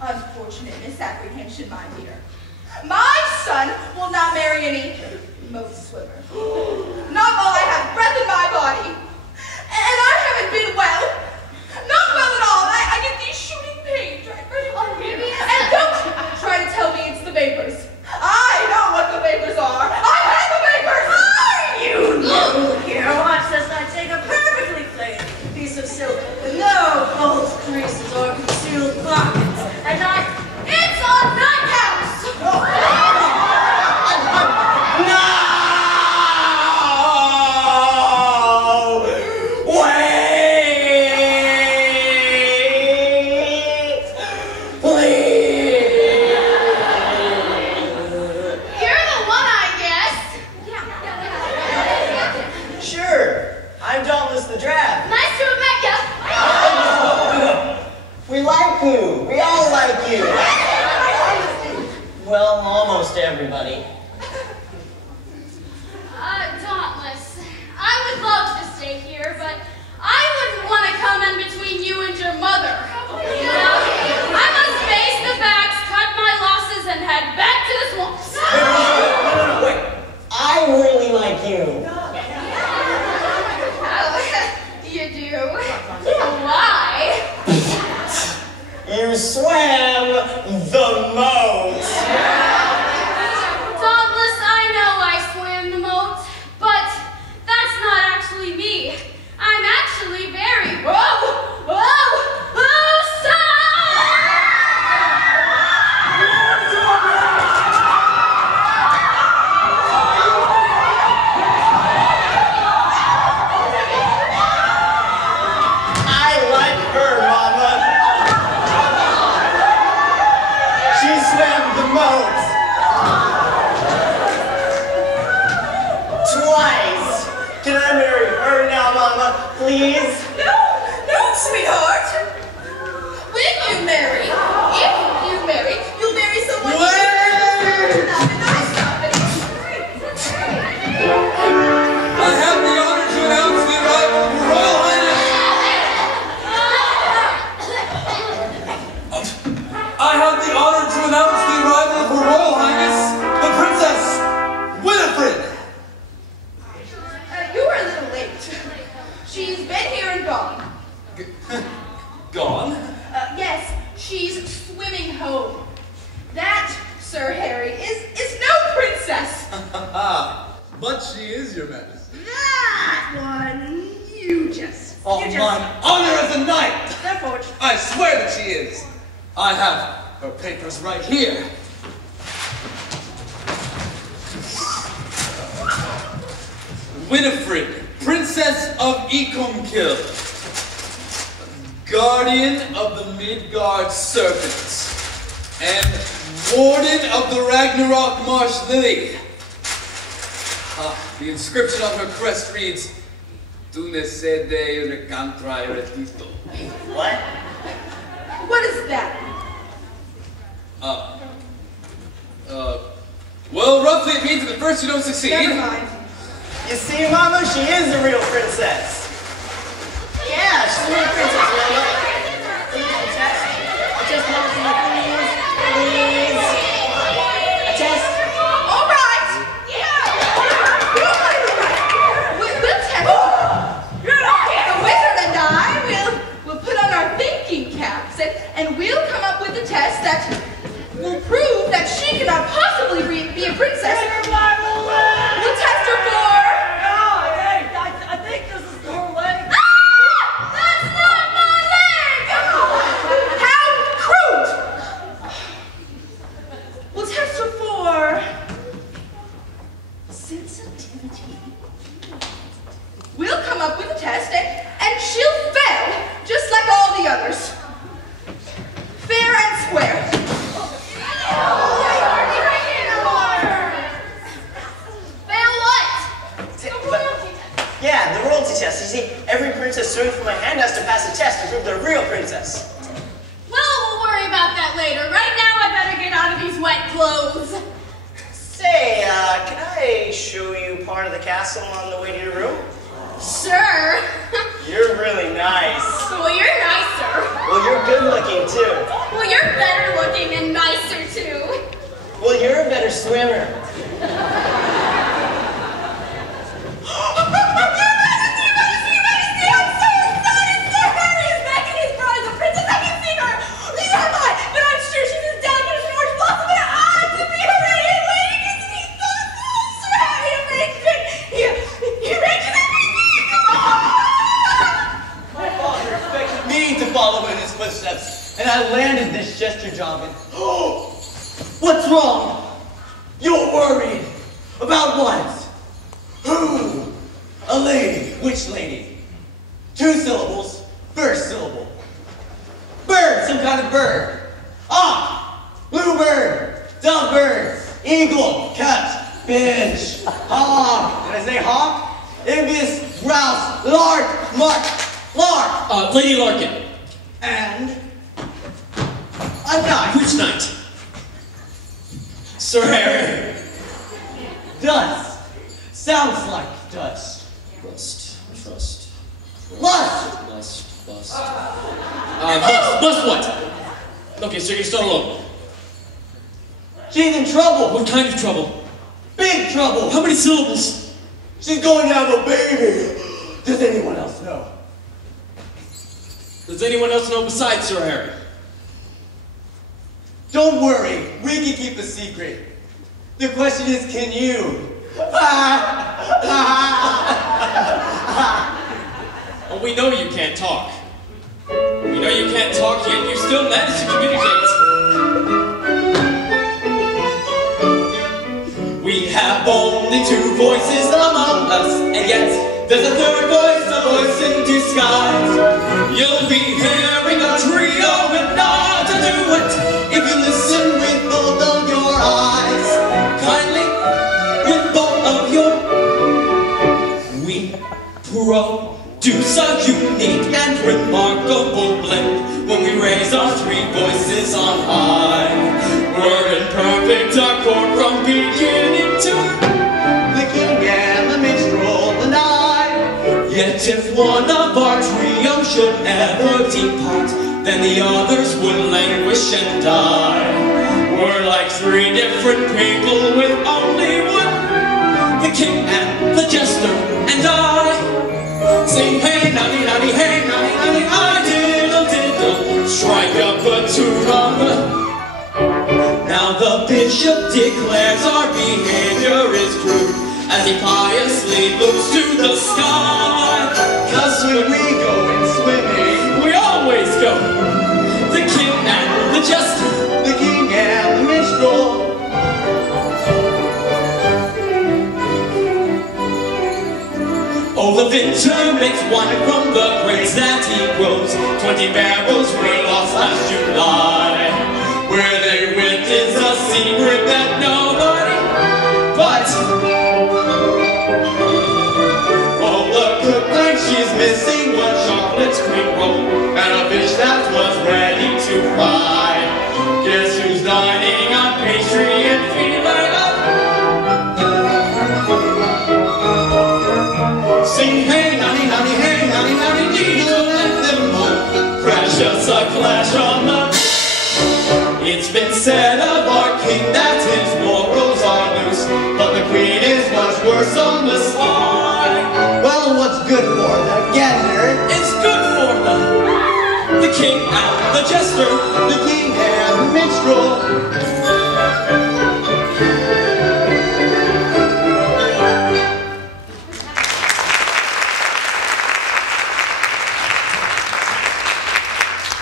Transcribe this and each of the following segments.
Unfortunate misapprehension, my dear. My son will not marry any moat swimmer. Not while I have breath in my body. And I haven't been well. Not well at all. I get these shooting pains. And don't try to tell me it's the vapors. I know what the vapors are. I've had the vapors. You know. Here, watch this. I take a perfectly plain piece of silk with no false creases or concealed pockets. And it's a nighthouse! No! We like you. We all like you. Well, almost everybody. Dauntless. I would love to stay here, but I wouldn't want to come in between you and your mother. I must face the facts, cut my losses, and head back to the swamps. No, wait. I really like you. You do? Why? You swam the moat. Dauntless, I know I swam the moat, but that's not actually me. I'm actually very Please? No, sweetheart. When you marry, if you marry, you'll marry someone. I have the honor to announce the arrival of Her Royal Highness. I have the honor to announce the arrival of Her Royal Highness, the Princess Winnifred. You were a little late. She's been here and gone. Gone? Yes, she's swimming home. That, Sir Harry, is no princess. But she is, Your Majesty. That one, you just... My honor as a knight! They're forged. I swear that she is. I have her papers right here. Winnifred, Princess of Ecomkill, Guardian of the Midgard Serpents, and Warden of the Ragnarok Marsh Lily. The inscription on her crest reads, Tu ne sede recantra eretito. What? What is that? Well, roughly it means that at first you don't succeed. Never mind. You see, Mama, she is a real princess. Yeah, she's a real princess, Mama. Please, a test, Mama, please. A test. All right. Yeah. We'll test. The wizard and I will put on our thinking caps and we'll come up with a test that will prove that she cannot possibly be a princess. We'll test her for... I think this is her leg. That's not my leg! How crude! We'll test her for... sensitivity. We'll come up with a test and she'll fail, just like all the others. Fair and square. Fail what? Yeah, the royalty test. You see, every princess swimming from my hand has to pass a test to prove they're a real princess. Well, we'll worry about that later. Right now, I better get out of these wet clothes. Say, can I show you part of the castle on the way to your room? Sure. You're really nice. Well, you're nicer. Well, you're good looking too. Well, you're better better swimmer. And I landed this Jester job and what's wrong? You're worried. About what? Who? A lady. Which lady? 2 syllables. First syllable. Bird. Some kind of bird. Ah! Bluebird. Dove bird. Eagle. Cat. Finch. Hawk. Did I say hawk? Ibis. Grouse. Lark. Mark. Lark. Lady Larken. And a knight. Which knight? Sir Harry. Dust. Sounds like dust. Rust. Trust. Lust. Lust. Lust. Lust what? Okay, so you're gonna start alone. She's in trouble. What kind of trouble? Big trouble. How many syllables? She's going to have a baby. Does anyone else know? Does anyone else know besides Sir Harry? Don't worry, we can keep a secret. The question is, can you? Well, we know you can't talk. We know you can't talk, yet you still manage to communicate. We have only 2 voices among us, and yet there's a 3rd voice, a voice in disguise. You'll be hearing a trio and not a duet if you listen with both of your eyes. Kindly, with both of your... We produce a unique and remarkable blend when we raise our 3 voices on high. We're in perfect accord from beginning to The king and the minstrel and I. Yet if one of our trio should ever depart, then the others would languish and die. We're like 3 different people with only one. The king and the jester and I. Sing hey nanny nanny hey nanny nanny I diddle diddle. Strike up a tune on the... Now the bishop declares our behavior is crude as he piously looks to the sky. 'Cause when we go in swimming, We always go. The king and the jester. the king and the minstrel. Oh, the winter makes wine from the grapes that he grows. 20 barrels were lost last July. Where they went is a secret that nobody but... Oh, the cook thinks she's missing one chocolate cream roll and a fish that was ready to fry. Guess who's dining on pastry and filet of... Sing hey nanny nanny hey nanny nanny needle and thimble. Precious a clash on the... It's been said of our king that his morals are loose, but the queen is much worse on the sly. Well, what's good for the gander? It's good for the king and the jester. The king and the minstrel.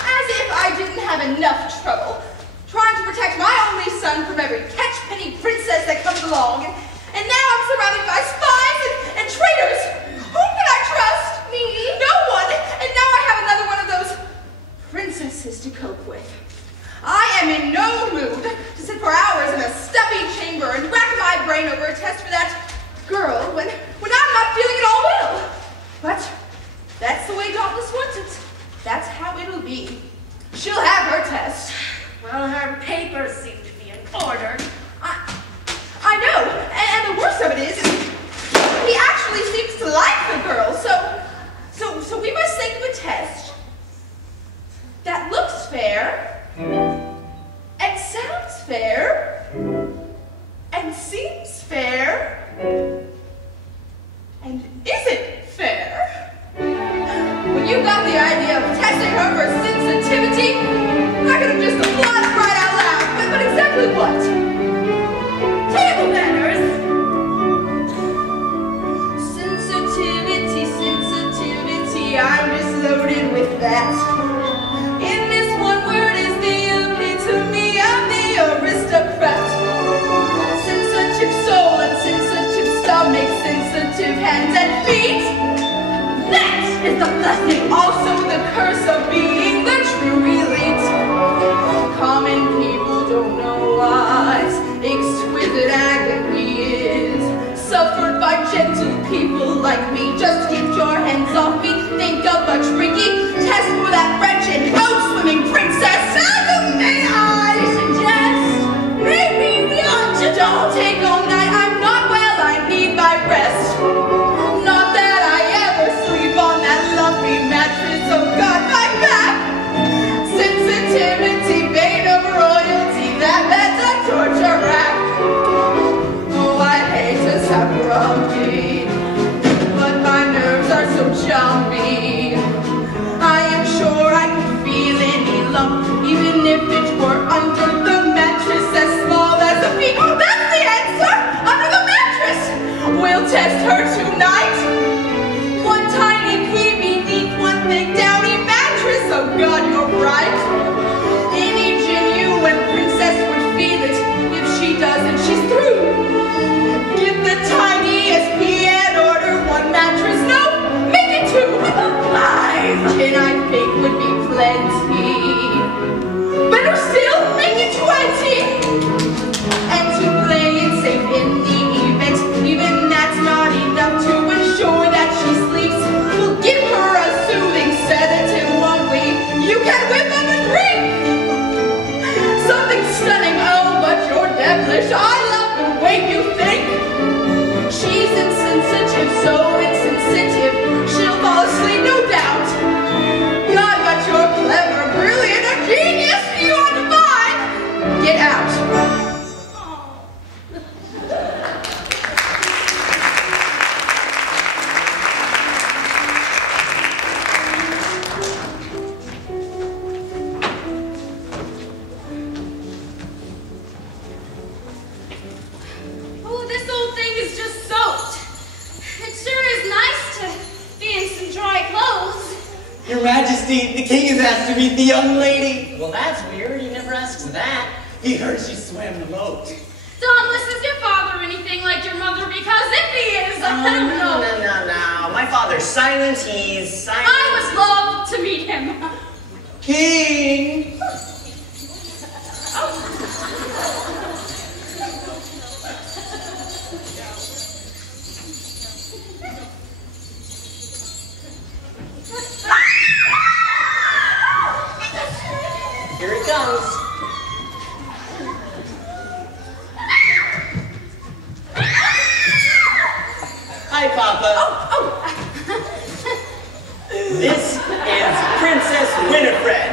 As if I didn't have enough trouble trying to protect my only son from every catch-penny princess that comes along, and now I'm surrounded by spies and traitors. Who can I trust? Me? No one. And now I have another one of those princesses to cope with. I am in no mood to sit for hours in a stuffy chamber and rack my brain over a test for that girl when I'm not feeling at all well. But that's the way Dauntless wants it. That's how it'll be. She'll have her test. Well, her papers seem to be in order. I know, and the worst of it is he actually seems to like the girl, so we must think of a test that looks fair and sounds fair sensitivity. I could have just applauded right out loud, but exactly what? Table manners. Sensitivity, I'm just loaded with that. In this one word is the epitome of the aristocrat. Sensitive soul and sensitive stomach, sensitive hands and feet. That is the blessing, also the curse of being the true elite. Common people don't know what exquisite agony is. Suffered by gentle people like me. Just keep your hands off me. Think of a tricky test for that wretched boat-swimming princess. And may I suggest, maybe we ought to don't take all night. I'm not well, I need my rest. Not that I ever sleep on that lumpy mattress. Oh God, my back. Sensitivity, bane of royalty. That bed's a torture rack. Grumpy, but my nerves are so jumpy. I am sure I could feel any lump, even if it were under the mattress, as small as a pea. Oh, that's the answer! Under the mattress! We'll test her tonight. One tiny pea beneath one big downy mattress. Oh God, you're right. Any genuine princess would feel it. If she doesn't, she's through. Give the tiniest pea and order one mattress. No, make it 2. 5, 10 I think would be plenty. Better still, make it 20. And to play it safe in the event, even that's not enough to ensure that she sleeps. We'll give her a soothing sedative, won't we? You can whip up a drink. Something stunning, oh, but you're devilish. I love the way you think. She's insensitive, so insensitive. She'll fall asleep, no doubt. God, but you're clever, brilliant, a genius. You are divine. Get out. Your Majesty, the king has asked to meet the young lady. Well, that's weird. He never asks that. He heard she swam the moat. Dauntless, is your father anything like your mother? Because if he is, I don't know. No. My father's silent. He's silent. I would love to meet him. King! Here it comes. Hi, Papa. Oh. This is Princess Winnifred.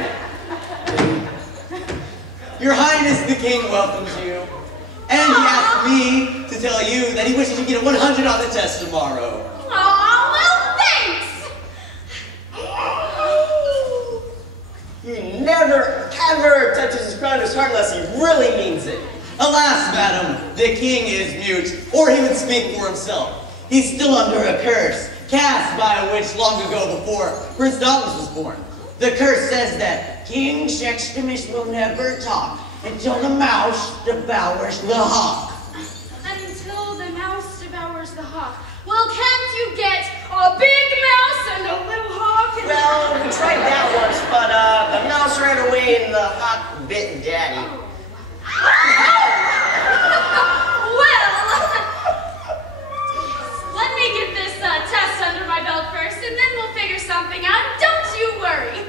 Your Highness, the King welcomes you. And he asked me to tell you that he wishes you get a 100 on the test tomorrow. Aw, well, thanks. He never, ever touches his crown to his heart unless he really means it. Alas, madam, the king is mute, or he would speak for himself. He's still under a curse, cast by a witch long ago before Prince Dauntless was born. The curse says that King Sextimus will never talk until the mouse devours the hawk. Until the mouse devours the hawk. Well, can't you get a big mouse and a little hawk? And Well, we tried that once, but the mouse ran away and the hawk bit Daddy. Well, let me get this test under my belt first, and then we'll figure something out. Don't you worry.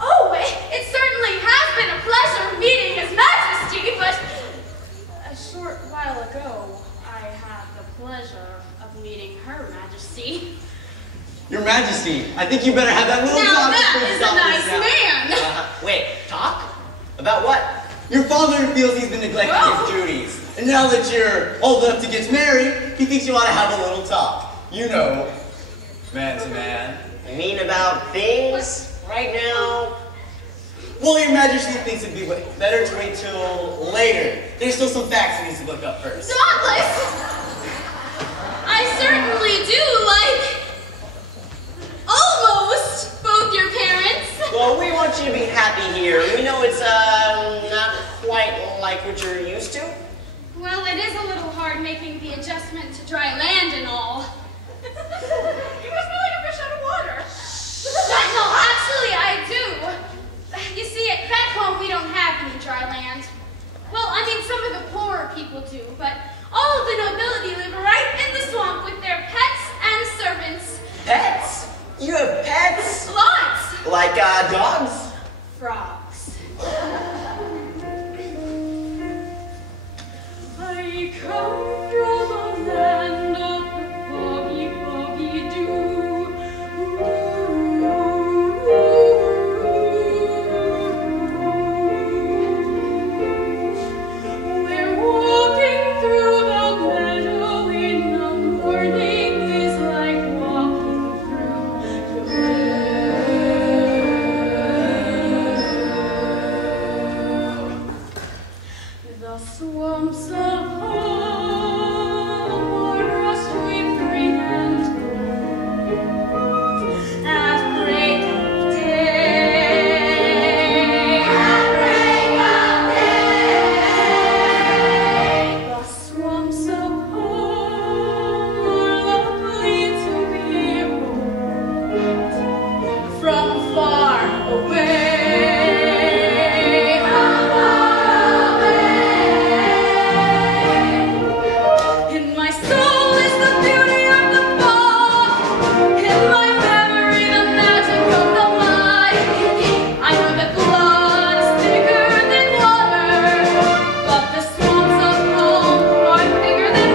Oh, it certainly has been a pleasure meeting His Majesty, but a short while ago, I had the pleasure of meeting Her Majesty. Your Majesty, I think you better have that little Now talk that with is Prince a Dauntless nice man. Wait, talk? About what? Your father feels he's been neglecting his duties. And now that you're old enough to get married, he thinks you ought to have a little talk. You know, man to man. You mean about things? Right now, Well, Your Majesty thinks it'd be better to wait till later. There's still some facts he needs to look up first. Dauntless! I certainly do like almost both your parents. Well, we want you to be happy here. We know it's not quite like what you're used to. Well, it is a little hard making the adjustment to dry land and all. You must be like a fish out of water. No, actually I do. You see, back home we don't have any dry land. Well, I mean, some of the poorer people do, but all of the nobility live right in the swamp with their pets and servants. Pets? You have pets? Lots! Like, dogs? Frogs. I come from a land of foggy, foggy dew. We're walking through the meadow in the morning is like walking through the the swamps of home are rust with green and gold. At break of day, the swamps of home are lovely to behold from far away. In my soul is the beauty of the fall. In my memory, the magic of the mighty. I know that blood is thicker than water, but the swamps of home are thicker than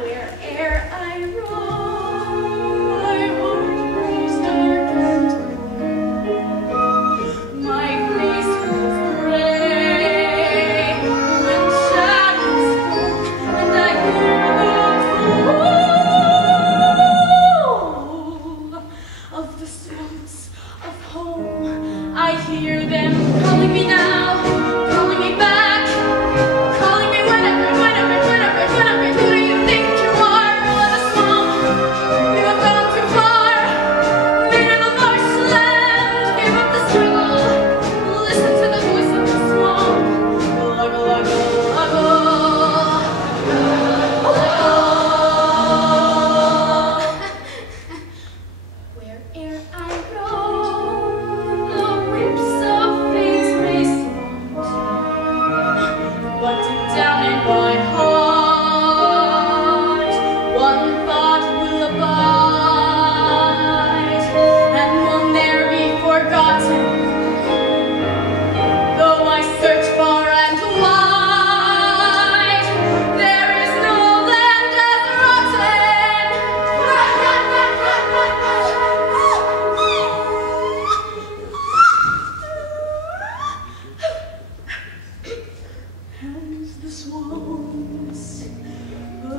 Where'er I roam, my heart grows dark and cold. My face grows gray when shadows fall, and I hear the call of the swamps of home. I hear them calling me now, calling me back, calling me whenever. Who do you think you are? Let us swamp. You have gone too far. Men of the marshland gave up the struggle. Listen to the voice of the swamp. Gluggle, gluggle, gluggle. Where'er I roam, the whips of fate may smart, but deep down in my heart, one thought will abide, and will ne'er be forgotten. Though I search far and wide, there is no land as rotten as the swamps of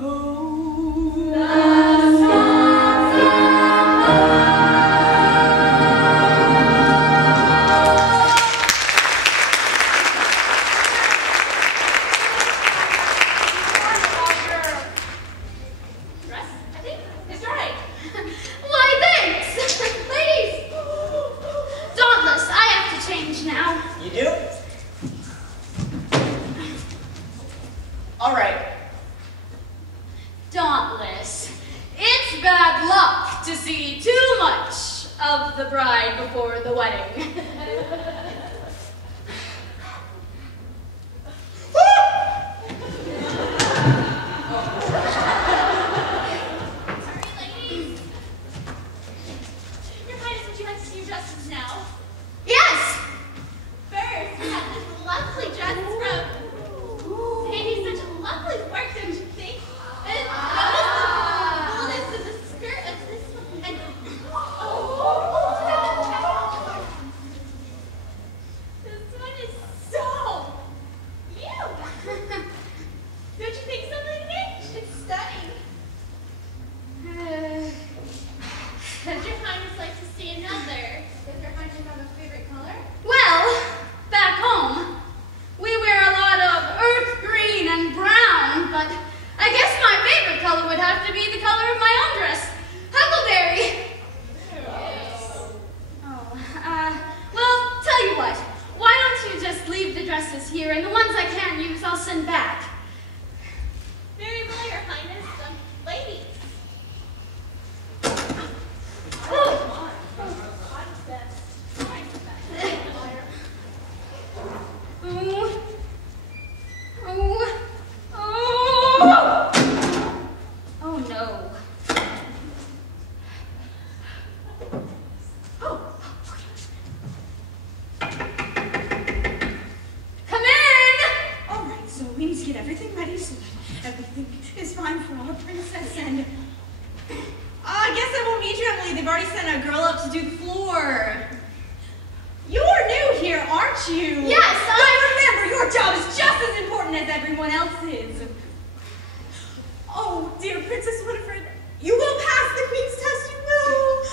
home. Dress, I think, is right. Why, thanks! Ladies! Dauntless, I have to change now. You do? dresses here, and the ones I can't use, I'll send back. Very well, Your Highness. Ladies. Oh. Oh no. Come in! Alright, so we need to get everything ready so that everything is fine for our princess and... I guess I won't meet you, Emily. They've already sent a girl up to do the floor. You're new here, aren't you? Yes, remember, your job is just as important as everyone else's. Oh, dear Princess Winnifred, you will pass the Queen's test, you will.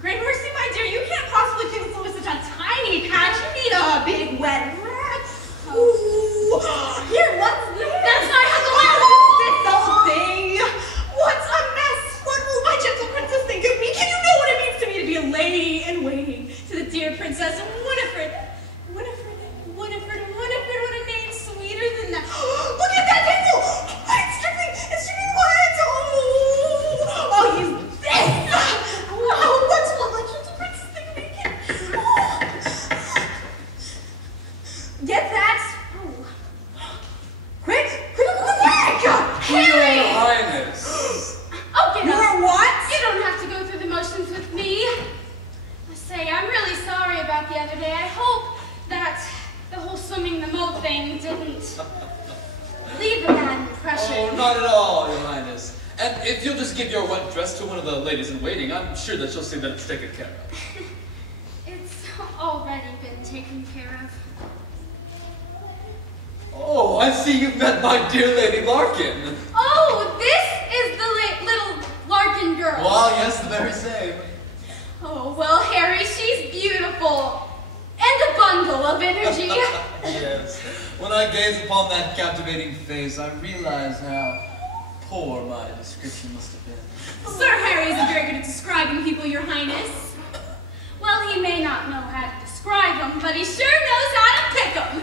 Great mercy, my dear, you can't possibly clean the floor with such a tiny patch. You need a big wet rag. Ooh. Here, what's this? That's my This old thing. What's a mess? What will my gentle princess think of me? Can you know what it means to me to be a lady in waiting to the dear Princess Winnifred? Winnifred, what a name sweeter than that. Look at that table! It's dripping wet! Oh, use this! Oh, what will my gentle princess think of me? Oh. Get that? Oh. Quick! Your Highness. Oh, get up. You're what? You don't have to go through the motions with me. I say, I'm really sorry about the other day. I hope that the whole swimming the moat thing didn't leave a bad impression. Oh, not at all, Your Highness. And if you'll just give your wet dress to one of the ladies in waiting, I'm sure that she'll see that it's taken care of. It's already been taken care of. Oh, I see you've met my dear Lady Larken. Oh, this is the little Larken girl. Well, yes, the very same. Oh, well, Harry, she's beautiful. And a bundle of energy. Yes. When I gaze upon that captivating face, I realize how poor my description must have been. Sir Harry isn't very good at describing people, Your Highness. Well, he may not know how to describe them, but he sure knows how to pick them.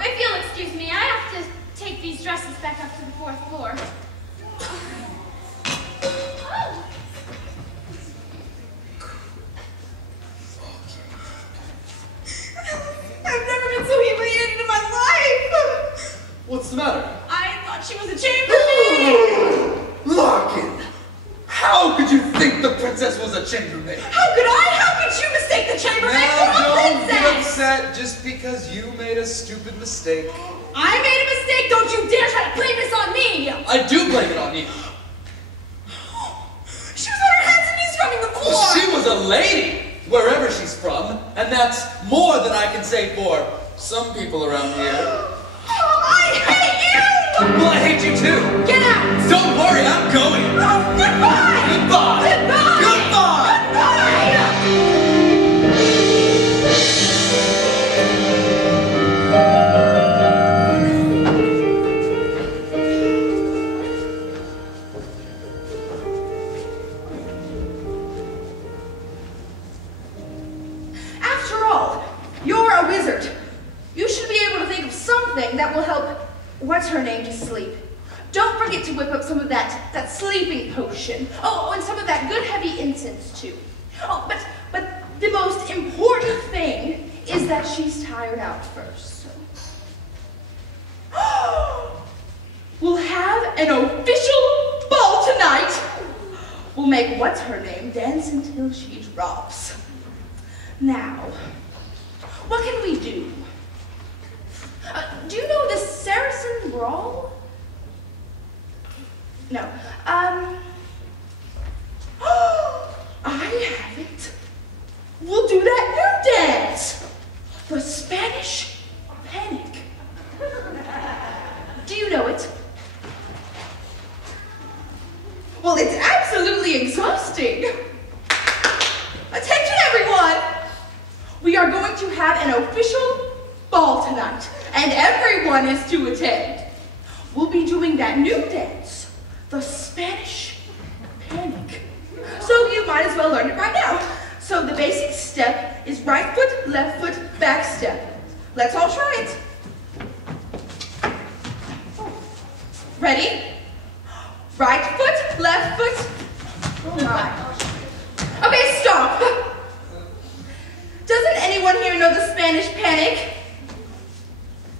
If you'll excuse me, I have to take these dresses back up to the 4th floor. Oh. I've never been so humiliated in my life. What's the matter? I thought she was a chambermaid. Larken! How could you think the princess was a chambermaid? How could I? How could you mistake the chambermaid for a Now, don't be princess? upset just because you made a stupid mistake. I made a mistake. Don't you dare try to blame this on me. I do blame it on you. She was on her hands and knees scrubbing the floor. She was a lady, wherever she's from, and that's more than I can say for some people around here. I hate you. Well, I hate you too. Get out. Don't worry, I'm going. Oh, goodbye. Goodbye. Goodbye. Goodbye. After all, you're a wizard. You should be able to think of something that will help what's-her-name to sleep. Don't forget to whip up some of that sleeping potion. Oh, and some of that good heavy incense, too. Oh, but the most important thing is that she's tired out first. So. We'll have an official ball tonight. We'll make what's-her-name dance until she drops. Now, what can we do? Do you know the Saracen Brawl? No. I have it. We'll do that new dance. The Spanish Panic. Do you know it? Well, it's absolutely exhausting. Attention, everyone. We are going to have an official ball tonight, and everyone is to attend. We'll be doing that new dance, the Spanish Panic. So you might as well learn it right now. So the basic step is right foot, left foot, back step. Let's all try it. Ready? Right foot, left foot. Oh my. Okay, stop. Doesn't anyone here know the Spanish panic?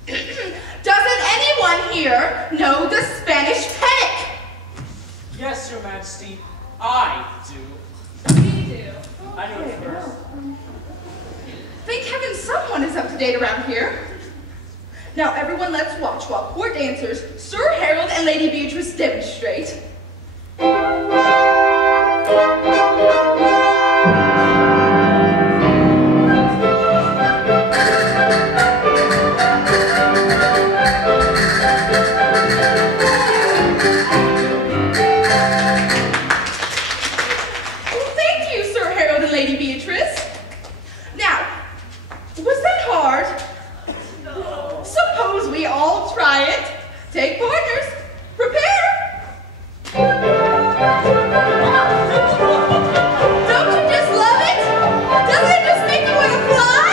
Doesn't anyone here know the Spanish panic? Yes, Your Majesty, I do. We do. I know it first. Thank heaven someone is up to date around here. Now everyone let's watch while poor dancers, Sir Harold and Lady Beatrice demonstrate. Take partners. Prepare. Don't you just love it? Doesn't it just make you want to fly?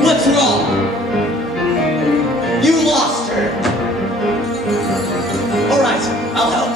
What's wrong? You lost her. All right, I'll help.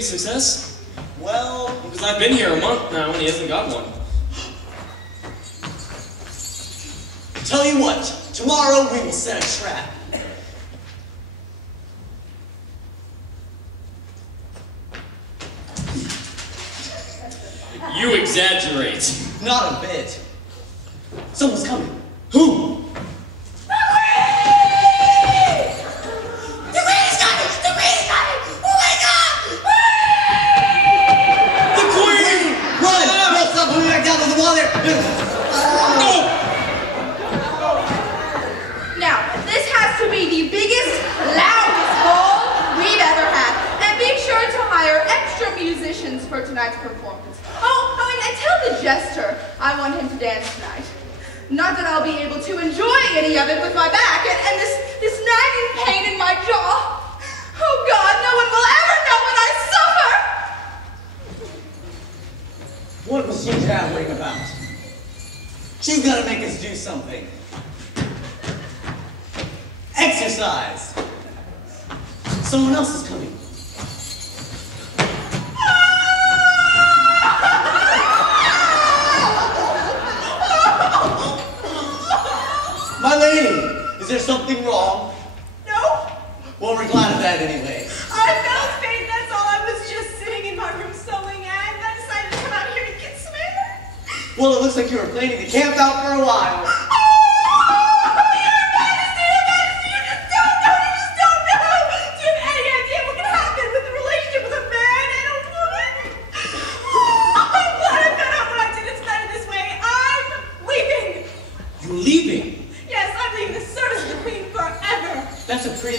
Success? Well, because I've been here a month now and he hasn't got one. Tell you what, tomorrow we will set a trap. You exaggerate. Not a bit. Someone's coming. Who? Now, this has to be the biggest, loudest ball we've ever had. And be sure to hire extra musicians for tonight's performance. Oh, and tell the Jester I want him to dance tonight. Not that I'll be able to enjoy any of it with my back and this nagging pain in my jaw. Oh God, no one will ever know what I suffer! What was she gabbling about? She's got to make us do something. Exercise! Someone else is coming. My lady, is there something wrong? No. Well, we're glad of that anyway. I felt pain, that's all. I was just sitting in my room sewing and I decided to come out here to get some air. Well, it looks like you were planning to camp out for a while. Leaving? Yes, I'm leaving the service of the Queen forever. That's a pretty